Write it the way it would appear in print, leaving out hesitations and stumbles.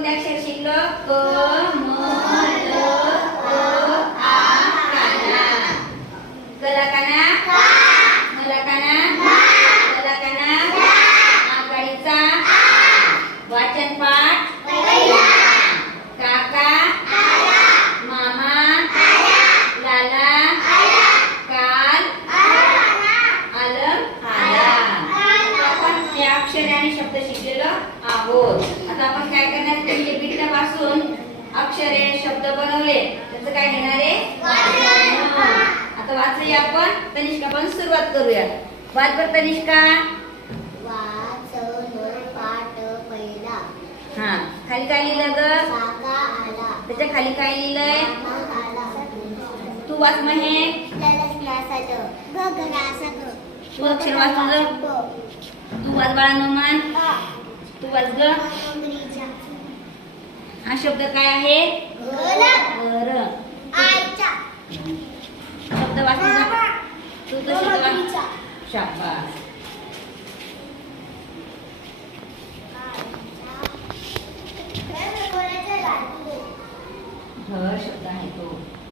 कोणते अक्षर शिकलो? क, म, ल, आ, काना. कला काना, मला काना, मला काना, आकाळीचा, वाचन पाठ, काका, मामा, लाला, काल, आलं, आला. आपण या अक्षरे आणि शब्द शिकलेलो आहोत. आता आपण काय करणार? पहिले बिटापासून अक्षरे शब्द बनवले, त्याचं काय घेणार आहे? आता वाचूया आपण. तनिष्का पण सुरुवात करूया. वाच बर तनिष्का. पाठ पहिला. हा, खाली काय लिहिलं ग? काका आला. त्याच्या खाली काय लिहिलंय? मामा आला. तू वाच महे. तू अक्षर वाच तुझं. तू वाच बाळा नोमान. तू वाच ग. हा शब्द काय आहे? घर. शब्द वाच तुझा. तू तो शब्द वाच. शाबास.